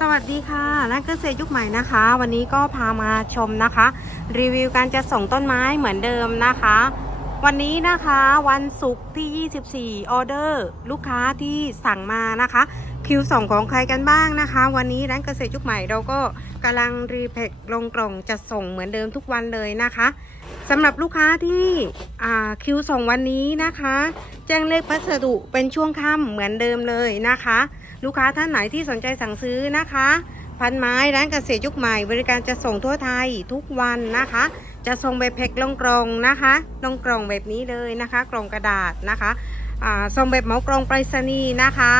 สวัสดีค่ะร้านเกษตรยุคใหม่นะคะ วันนี้ก็พามาชมนะคะ รีวิวการจะส่งต้นไม้เหมือนเดิมนะคะ วันนี้นะคะวันศุกร์ที่ 24 ออเดอร์ ลูกค้าที่สั่งมานะคะคิวส่งของใครกันบ้างนะคะ วันนี้ร้านเกษตรยุคใหม่เราก็กำลังรีแพ็คลงกล่องจะส่งเหมือนเดิมทุกวันเลยนะคะสำหรับลูกค้าที่คิวส่งวันนี้นะคะ แจ้งเลขพัสดุเป็นช่วงค่ำเหมือนเดิมเลยนะคะ ลูกค้าท่านไหนที่สนใจสั่งซื้อนะคะ พันไม้ร้านเกษตรยุคใหม่ บริการจะส่งทั่วไทยทุกวันนะคะ จะส่งแบบแพ็คลงกล่องนะคะลงกล่องแบบนี้เลยนะคะกล่องกระดาษนะคะส่งแบบเหมากล่องไปรษณีย์นะคะ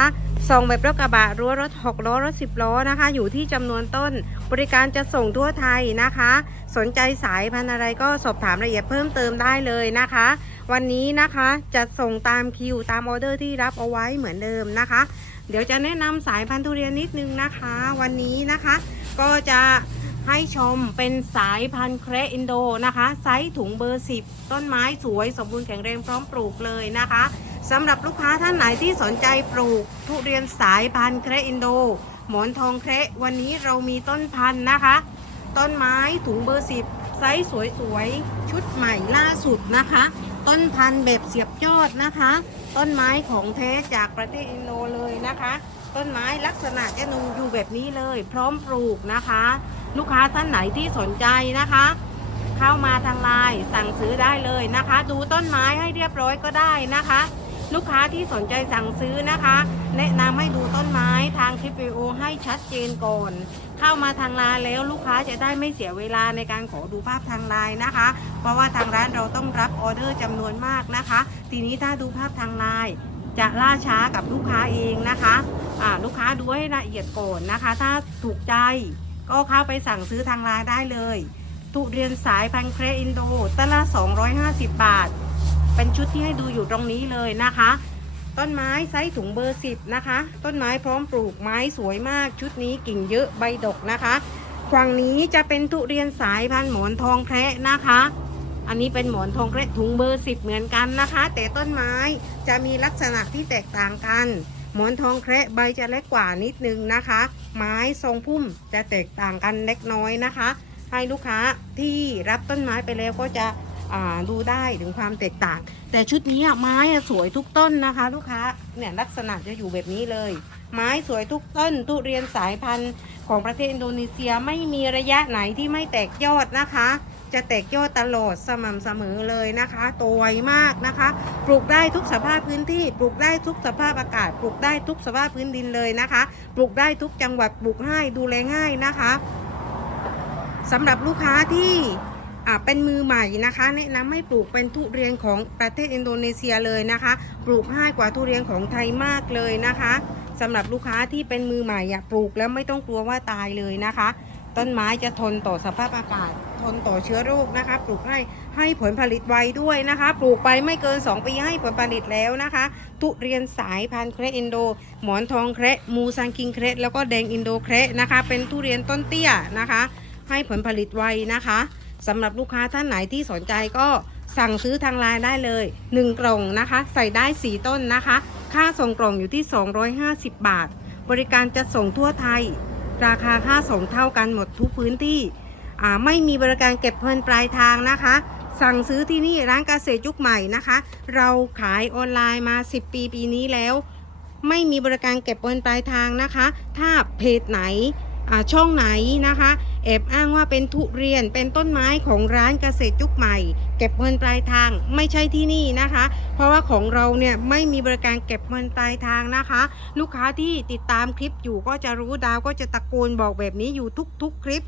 ส่งแบบรถกระบะรั้วรถ6ล้อรถ10ล้อนะคะ อยู่ที่จำนวนต้น บริการจะส่งทั่วไทยนะคะ สนใจสายพันธุ์อะไรก็สอบถามรายละเอียดเพิ่มเติมได้เลยนะคะ วันนี้นะคะจะส่งตามคิวตามออเดอร์ที่รับเอาไว้เหมือนเดิมนะคะ เดี๋ยวจะแนะนำสายพันธุ์ทุเรียนนิดนึงนะคะ วันนี้นะคะ ก็จะให้ชมเป็นสายพันธุ์เครอินโดนะคะไซส์ถุงเบอร์ 10 ต้นไม้สวยสมบูรณ์แข็งแรงพร้อมปลูกเลยนะคะสำหรับลูกค้าท่านไหนที่สนใจปลูกทุเรียนสายพันธุ์เครอินโด หมอนทองเครวันนี้เรามีต้นพันธุ์นะคะ ต้นไม้ถุงเบอร์ 10 ไซส์สวยๆ ชุดใหม่ล่าสุดนะคะ ต้นพันธุ์แบบเสียบยอดนะคะ ต้นไม้ของแท้จากประเทศอินโดเลยนะคะ ต้นไม้ลักษณะจะนูอยู่แบบนี้เลย พร้อมปลูกนะคะ ลูกค้าท่านไหนที่สนใจนะคะ เข้ามาทางไลน์สั่งซื้อได้เลยนะคะ ดูต้นไม้ให้เรียบร้อยก็ได้นะคะ ลูกค้าที่สนใจสั่งซื้อนะคะ แนะนำให้ดูต้นไม้ทางคลิปวิดีโอให้ชัดเจนก่อน เข้ามาทางไลน์แล้วลูกค้าจะได้ไม่เสียเวลาในการขอดูภาพทางไลน์นะคะ เพราะว่าทางร้านเราต้องรับออเดอร์จำนวนมากนะคะ ทีนี้ถ้าดูภาพทางไลน์จะล่าช้ากับลูกค้าเองนะคะลูกค้าดูให้ละเอียดก่อนนะคะ ถ้าถูกใจก็เข้าไปสั่งซื้อทางไลน์ได้เลย ทุเรียนสายพันธุ์เครอินโดต้นละ 250 บาท เป็นชุดที่ให้ดูอยู่ตรงนี้เลยนะคะ ต้นไม้ไซส์ถุงเบอร์10นะคะ ต้นไม้พร้อมปลูกไม้สวยมาก ชุดนี้กิ่งเยอะใบดกนะคะฝั่งนี้จะเป็นทุเรียนสายพันธุ์หมอนทองแคระนะคะ อันนี้เป็นหมอนทองแคระถุงเบอร์10เหมือนกันนะคะ แต่ต้นไม้จะมีลักษณะที่แตกต่างกัน หมอนทองแคระใบจะเล็กกว่านิดนึงนะคะ ไม้ทรงพุ่มจะแตกต่างกันเล็กน้อยนะคะ ให้ลูกค้าที่รับต้นไม้ไปแล้วก็จะ ดูได้ถึงความแตกต่าง แต่ชุดนี้อะไม้สวยทุกต้นนะคะ ลูกค้าเนี่ยลักษณะจะอยู่แบบนี้เลย ไม้สวยทุกต้นทุเรียนสายพันธุ์ของประเทศอินโดนีเซียไม่มีระยะไหนที่ไม่แตกยอดนะคะ จะแตกยอดตลอดสม่ำเสมอเลยนะคะโตไวมากนะคะ ปลูกได้ทุกสภาพพื้นที่ ปลูกได้ทุกสภาพอากาศ ปลูกได้ทุกสภาพพื้นดินเลยนะคะ ปลูกได้ทุกจังหวัดปลูกง่ายดูแลง่ายนะคะสำหรับลูกค้าที่ เป็นมือใหม่นะคะ แนะนำให้ปลูกเป็นทุเรียนของประเทศอินโดนีเซียเลยนะคะ ปลูกง่ายกว่าทุเรียนของไทยมากเลยนะคะสำหรับลูกค้าที่เป็นมือใหม่อะปลูกแล้วไม่ต้องกลัวว่าตายเลยนะคะ ต้นไม้จะทนต่อสภาพอากาศ ทนต่อเชื้อโรคนะคะ ปลูกให้ให้ผลผลิตไวด้วยนะคะ ปลูกไปไม่เกิน 2 ปีให้ผลผลิตแล้วนะคะ ทุเรียนสายพันธุ์เครอินโด หมอนทองเครมูซังคิงเครแล้วก็แดงอินโดเครนะคะ เป็นทุเรียนต้นเตี้ยนะคะ ให้ผลผลิตไวนะคะ สำหรับลูกค้าท่านไหนที่สนใจก็สั่งซื้อทางไลน์ได้เลย 1 กล่องนะคะ ใส่ได้ 4 ต้นนะคะ ค่าส่งกล่องอยู่ที่ 250 บาท บริการจะส่งทั่วไทย ราคาค่าส่งเท่ากันหมดทุกพื้นที่ไม่มีบริการเก็บเงินปลายทางนะคะ สั่งซื้อที่นี่ร้านเกษตรยุคใหม่นะคะ เราขายออนไลน์มา 10 ปีปีนี้แล้ว ไม่มีบริการเก็บเงินปลายทางนะคะ ถ้าเพจไหน ช่องไหนนะคะ แอบอ้างว่าเป็นทุเรียนเป็นต้นไม้ของร้านเกษตรยุคใหม่ เก็บเงินปลายทางไม่ใช่ที่นี่นะคะ เพราะว่าของเราเนี่ยไม่มีบริการเก็บเงินปลายทางนะคะ ลูกค้าที่ติดตามคลิปอยู่ก็จะรู้ดาวก็จะตะโกนบอกแบบนี้อยู่ทุกๆคลิป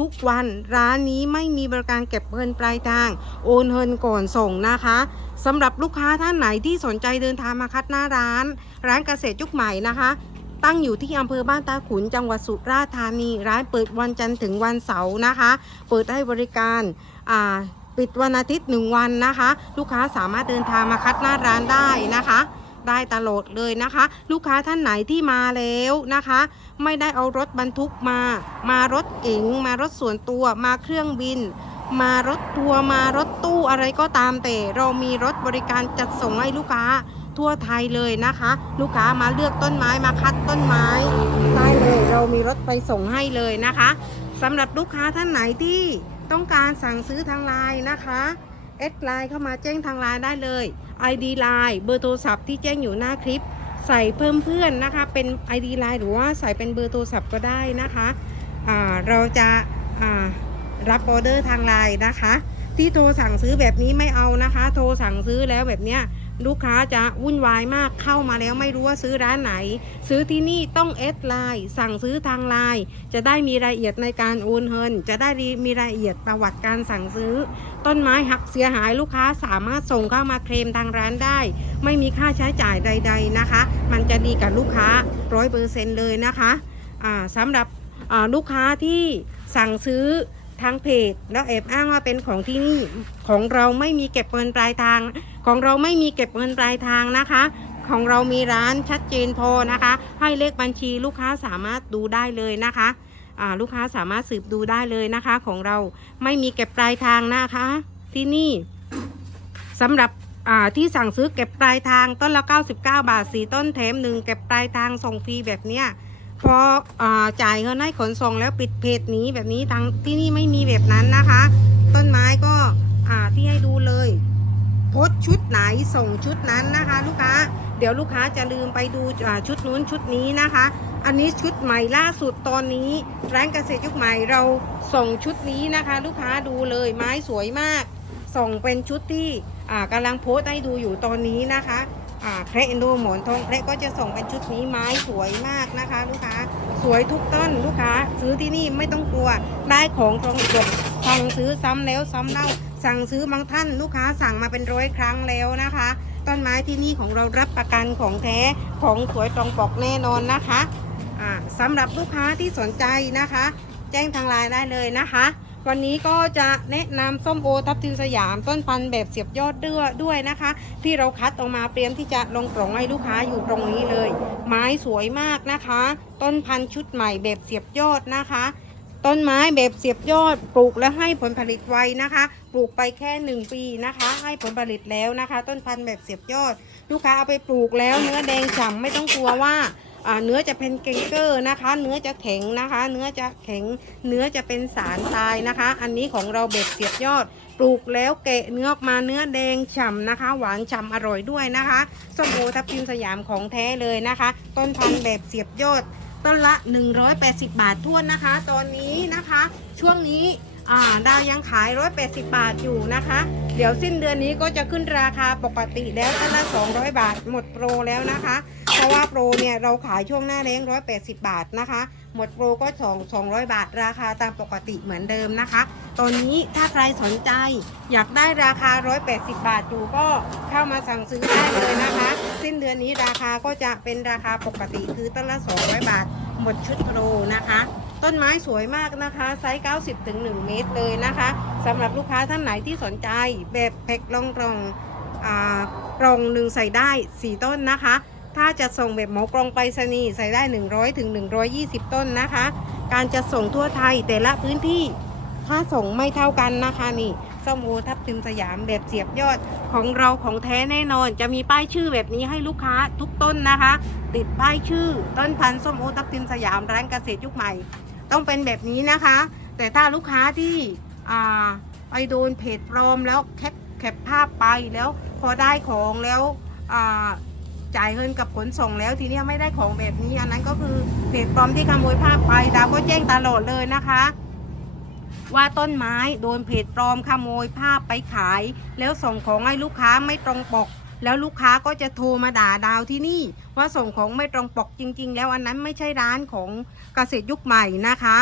ทุกๆวันร้านนี้ไม่มีบริการเก็บเงินปลายทาง โอนเงินก่อนส่งนะคะสำหรับลูกค้าท่านไหนที่สนใจเดินทางมาคัดหน้าร้าน ร้านเกษตรยุคใหม่นะคะ ตั้งอยู่ที่อำเภอบ้านตาขุนจังหวัดสุราษฎร์ธานี ร้านเปิดวันจันทร์ถึงวันเสาร์นะคะ เปิดให้บริการอ่าปิดวันอาทิตย์หนึ่งวันนะคะ ลูกค้าสามารถเดินทางมาคัดหน้าร้านได้นะคะ ได้ตลอดเลยนะคะ ลูกค้าท่านไหนที่มาแล้วนะคะ ไม่ได้เอารถบรรทุกมา มารถเก๋งมารถส่วนตัวมาเครื่องบิน มารถทัวร์มารถตู้อะไรก็ตามแต่ เรามีรถบริการจัดส่งให้ลูกค้า ทั่วไทยเลยนะคะ ลูกค้ามาเลือกต้นไม้มาคัดต้นไม้ได้เลยเรามีรถไปส่งให้เลยนะคะสำหรับลูกค้าท่านไหนที่ต้องการสั่งซื้อทางไลน์นะคะแอดไลน์เข้ามาแจ้งทางไลน์ได้เลย ID ไลน์เบอร์โทรศัพท์ที่แจ้งอยู่หน้าคลิป ใส่เพิ่มเพื่อนนะคะ เป็น ID ไลน์หรือว่าใส่เป็นเบอร์โทรศัพท์ก็ได้นะคะเราจะรับออเดอร์ทางไลน์นะคะ ที่โทรสั่งซื้อแบบนี้ไม่เอานะคะ โทรสั่งซื้อแล้วแบบเนี้ย ลูกค้าจะวุ่นวายมากเข้ามาแล้วไม่รู้ว่าซื้อร้านไหน ซื้อที่นี่ต้องเอสไลน์สั่งซื้อทางไลน์จะได้มีรายละเอียดในการโอนเงิน จะได้มีรายละเอียดประวัติการสั่งซื้อ ต้นไม้หักเสียหายลูกค้าสามารถส่งเข้ามาเคลมทางร้านได้ ไม่มีค่าใช้จ่ายใด ๆนะคะ มันจะดีกับลูกค้าร้อยเปอร์เซ็นต์เลยนะคะอ่าสำหรับลูกค้าที่สั่งซื้อ ทางเพจ แล้วแอบอ้างว่าเป็นของที่นี่ของเราไม่มีเก็บเงินปลายทาง ของเราไม่มีเก็บเงินปลายทางนะคะ ของเรามีร้านชัดเจนพอนะคะ ให้เลขบัญชีลูกค้าสามารถดูได้เลยนะคะลูกค้าสามารถสืบดูได้เลยนะคะ ของเราไม่มีเก็บปลายทางนะคะ ที่นี่สำหรับที่สั่งซื้อเก็บปลายทางต้นละ 99 บาทสีต้นแถมหนึ่งเก็บปลายทางส่งฟรีแบบเนี้ย พออจ่ายเงินให้ขนส่งแล้วปิดเพจนี้แบบนี้ทางที่นี่ไม่มีแบบนั้นนะคะ ต้นไม้ก็ที่ให้ดูเลยโพสชุดไหนส่งชุดนั้นนะคะ ลูกค้า เดี๋ยวลูกค้าจะลืมไปดูชุดนู้นชุดนี้นะคะ อันนี้ชุดใหม่ล่าสุดตอนนี้ร้านเกษตรยุคใหม่เราส่งชุดนี้นะคะ ลูกค้าดูเลยไม้สวยมาก ส่งเป็นชุดที่กำลังโพสให้ดูอยู่ตอนนี้นะคะ แคระเอนโดหมอนทองแคระก็จะส่งเป็นชุดนี้ไม้สวยมากนะคะ ลูกค้าสวยทุกต้นลูกค้า ซื้อที่นี่ไม่ต้องกลัวได้ของตรงปกสั่งซื้อซ้ำแล้วซ้ำเล่า สั่งซื้อบางท่านลูกค้าสั่งมาเป็นร้อยครั้งแล้วนะคะ ต้นไม้ที่นี่ของเรารับประกันของแท้ของสวยตรงปกแน่นอนนะคะอ่าสำหรับลูกค้าที่สนใจนะคะ แจ้งทางไลน์ได้เลยนะคะ วันนี้ก็จะแนะนำส้มโอทับทิมสยามต้นพันธุ์แบบเสียบยอดด้วยด้วยนะคะ ที่เราคัดออกมาเตรียมที่จะลงกล่องให้ลูกค้าอยู่ตรงนี้เลย ไม้สวยมากนะคะ ต้นพันธุ์ชุดใหม่แบบเสียบยอดนะคะ ต้นไม้แบบเสียบยอดปลูกแล้วให้ผลผลิตไวนะคะ ปลูกไปแค่หนึ่งปีนะคะ ให้ผลผลิตแล้วนะคะ ต้นพันธุ์แบบเสียบยอด ลูกค้าเอาไปปลูกแล้วเนื้อแดงฉ่ำไม่ต้องกลัวว่า เนื้อจะเป็นเกงเกอร์นะคะ เนื้อจะแข็งนะคะ เนื้อจะแข็ง เนื้อจะเป็นสารทรายนะคะ อันนี้ของเราแบบเสียบยอด ปลูกแล้วแกะเนื้อออกมาเนื้อแดงฉ่ำนะคะ หวานฉ่ำอร่อยด้วยนะคะส้มโอทับทิมสยามของแท้เลยนะคะ ต้นพันธุ์แบบเสียบยอดต้นละ 180 บาททวนนะคะ ตอนนี้นะคะ ช่วงนี้ อ่าดาวยังขาย 180 บาทอยู่นะคะ เดี๋ยวสิ้นเดือนนี้ก็จะขึ้นราคาปกติแล้วต้นละ 200 บาทหมดโปรแล้วนะคะ เพราะว่าโปรเนี่ยเราขายช่วงหน้าแรง180 บาทนะคะ หมดโปรก็2 200 บาท ราคาตามปกติเหมือนเดิมนะคะ ตอนนี้ถ้าใครสนใจอยากได้ราคา 180 บาทอยู่ก็เข้ามาสั่งซื้อได้เลยนะคะ สิ้นเดือนนี้ราคาก็จะเป็นราคาปกติคือต้นละ 200 บาท หมดชุดโปรนะคะ ต้นไม้สวยมากนะคะไซส์ 90ถึง1เมตรเลยนะคะสำหรับลูกค้าท่านไหนที่สนใจแบบแพ็คลองกล่องอ่ากล่องหนึ่งใส่ได้ 4 ต้นนะคะ ถ้าจะส่งแบบหมอกล่องไปรษณีย์ใส่ได้ 100ถึง120 ต้นนะคะ การจะส่งทั่วไทยแต่ละพื้นที่ค่าส่งไม่เท่ากันนะคะนี่ส้มโอทับทิมสยามแบบเสียบยอดของเราของแท้แน่นอน จะมีป้ายชื่อแบบนี้ให้ลูกค้าทุกต้นนะคะ ติดป้ายชื่อต้นพันธุ์ส้มโอทับทิมสยามร้านเกษตรยุคใหม่ ต้องเป็นแบบนี้นะคะ แต่ถ้าลูกค้าที่อ่าไปโดนเพจปลอมแล้วแคปแคปภาพไปแล้วพอได้ของแล้วอ่าจ่ายเงินกับขนส่งแล้วทีนี้ไม่ได้ของแบบนี้ อันนั้นก็คือเพจปลอมที่ขโมยภาพไปดาวก็แจ้งตลอดเลยนะคะ ว่าต้นไม้โดนเพจปลอมขโมยภาพไปขาย แล้วส่งของให้ลูกค้าไม่ตรงปก แล้วลูกค้าก็จะโทรมาด่าดาวที่นี่ ว่าส่งของไม่ตรงปกจริง ๆ แล้วอันนั้นไม่ใช่ร้านของเกษตรยุคใหม่นะคะ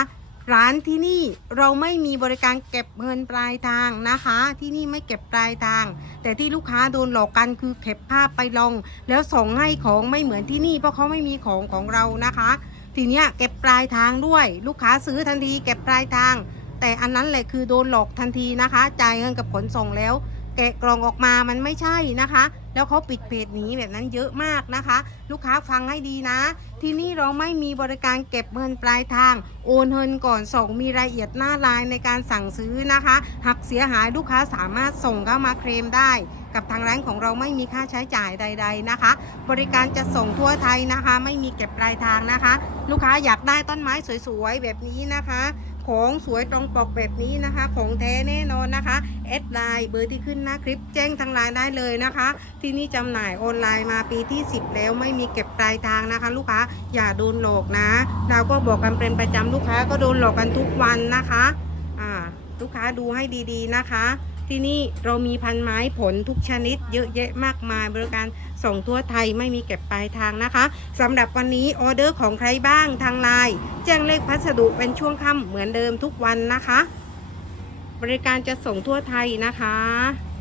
ร้านที่นี่เราไม่มีบริการเก็บเงินปลายทางนะคะ ที่นี่ไม่เก็บปลายทาง แต่ที่ลูกค้าโดนหลอกกันคือเก็บภาพไปลง แล้วส่งให้ของไม่เหมือนที่นี่เพราะเขาไม่มีของของเรานะคะทีเนี้ยเก็บปลายทางด้วย ลูกค้าซื้อทันทีเก็บปลายทาง แต่อันนั้นแหละคือโดนหลอกทันทีนะคะ จ่ายเงินกับขนส่งแล้ว แกะกล่องออกมามันไม่ใช่นะคะ แล้วเขาปิดเพจหนีแบบนั้นเยอะมากนะคะ ลูกค้าฟังให้ดีนะ ที่นี่เราไม่มีบริการเก็บเงินปลายทาง โอนเงินก่อนส่งมีรายละเอียดหน้าลน์ในการสั่งซื้อนะคะหากเสียหายลูกค้าสามารถส่งเข้ามาเคลมได้กับทางร้านของเราไม่มีค่าใช้จ่ายใด ๆนะคะ บริการจะส่งทั่วไทยนะคะ ไม่มีเก็บปลายทางนะคะ ลูกค้าอยากได้ต้นไม้สวยๆแบบนี้นะคะ ของสวยตรงปกแบบนี้นะคะ ของแท้แน่นอนนะคะแอดไลน์เบอร์ที่ขึ้นหน้าคลิปแจ้งทางไลน์ได้เลยนะคะ ที่นี่จำหน่ายออนไลน์มาปีที่ 10 แล้วไม่มีเก็บปลายทางนะคะ ลูกค้าอย่าโดนหลอกนะ เราก็บอกกันเป็นประจำลูกค้าก็โดนหลอกกันทุกวันนะคะอ่าลูกค้าดูให้ดีๆนะคะ ที่นี่เรามีพันไม้ผลทุกชนิดเยอะแยะมากมายบริการ ส่งทั่วไทยไม่มีเก็บปลายทางนะคะสำหรับวันนี้ออเดอร์ของใครบ้างทางไลน์แจ้งเลขพัสดุเป็นช่วงค่ำเหมือนเดิมทุกวันนะคะ บริการจะส่งทั่วไทยนะคะ